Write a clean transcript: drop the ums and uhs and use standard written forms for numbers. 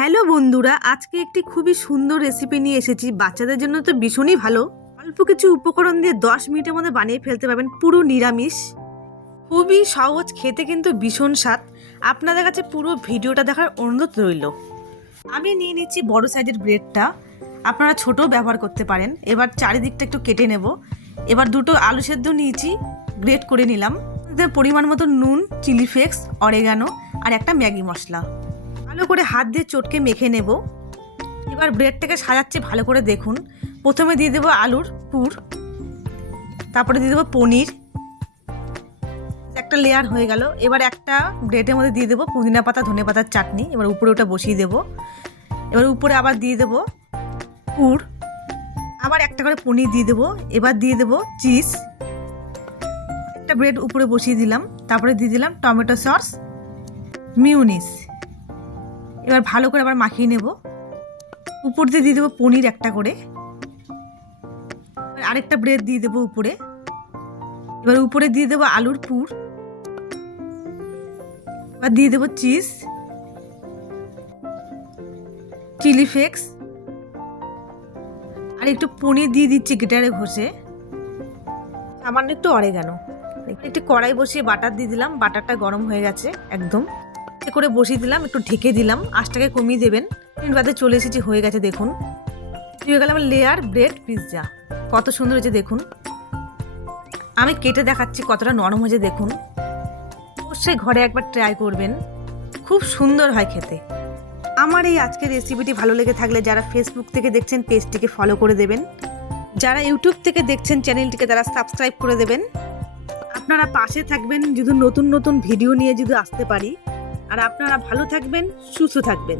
Hello বন্ধুরা, আজকে একটি খুবই সুন্দর রেসিপি নিয়ে এসেছি। বাচ্চাদের জন্য তো ভীষণই ভালো। অল্প কিছু উপকরণ দিয়ে 10 মিনিটের মধ্যে বানিয়ে ফেলতে পারবেন, পুরো নিরামিষ। খুবই সহজ, খেতে কিন্তু ভীষণ স্বাদ। আপনাদের কাছে পুরো ভিডিওটা দেখার অনুরোধ রইল। আমি নিয়ে নিচ্ছি বড় সাইজের ব্রেডটা, আপনারা ছোটও ব্যবহার করতে পারেন। এবার চারিদিকটা একটু কেটে নেব। এবার দুটো আলু সেদ্ধ নিয়েছি, গ্রেট করে নিলাম। পরিমাণ মতো নুন, চিলি ফ্লেক্স, অরেগানো আর একটা ম্যাগি মশলা ভালো করে হাত দিয়ে চটকে মেখে নেব। এবার ব্রেডটাকে সাজাচ্ছি ভালো করে দেখুন। প্রথমে দিয়ে দেবো আলুর পুর, তারপরে দিয়ে দেবো পনির, একটা লেয়ার হয়ে গেল। এবার একটা ব্রেডের মধ্যে দিয়ে দেবো পুদিনা পাতা, ধনে পাতার চাটনি। এবার উপরে ওটা বসিয়ে দেবো। এবার উপরে আবার দিয়ে দেবো পুর, আবার একটা করে পনির দিয়ে দেবো। এবার দিয়ে দেবো চিজ, একটা ব্রেড উপরে বসিয়ে দিলাম। তারপরে দিয়ে দিলাম টমেটো সস, মিউনিস। এবার ভালো করে আবার মাখিয়ে নেব। উপর দিয়ে দিয়ে দেবো পনির একটা করে, আরেকটা ব্রেড দিয়ে দেবো উপরে। এবার উপরে দিয়ে দেবো আলুর পুর, এবার দিয়ে দেবো চিজ, চিলি ফ্লেক্স আর একটু পনির দিয়ে দিচ্ছি গ্রেটারে ঘষে, সামান্য একটু অরেগানো। একটু কড়াই বসিয়ে বাটার দিয়ে দিলাম। বাটারটা গরম হয়ে গেছে একদম, করে বসিয়ে দিলাম। একটু ঢেকে দিলাম, আঁচটাকে কমিয়ে দেবেন। 2 মিনিট বাদে চলে এসেছি, হয়ে গেছে দেখুন। হয়ে গেল আমার লেয়ার ব্রেড পিৎজা। কত সুন্দর হয়েছে দেখুন। আমি কেটে দেখাচ্ছি কতটা নরম হয়েছে দেখুন। অবশ্যই ঘরে একবার ট্রাই করবেন, খুব সুন্দর হয় খেতে। আমার এই আজকের রেসিপিটি ভালো লেগে থাকলে যারা ফেসবুক থেকে দেখছেন পেজটিকে ফলো করে দেবেন, যারা ইউটিউব থেকে দেখছেন চ্যানেলটিকে তারা সাবস্ক্রাইব করে দেবেন। আপনারা পাশে থাকবেন যদি নতুন নতুন ভিডিও নিয়ে যদি আসতে পারি। আর আপনারা ভালো থাকবেন, সুস্থ থাকবেন।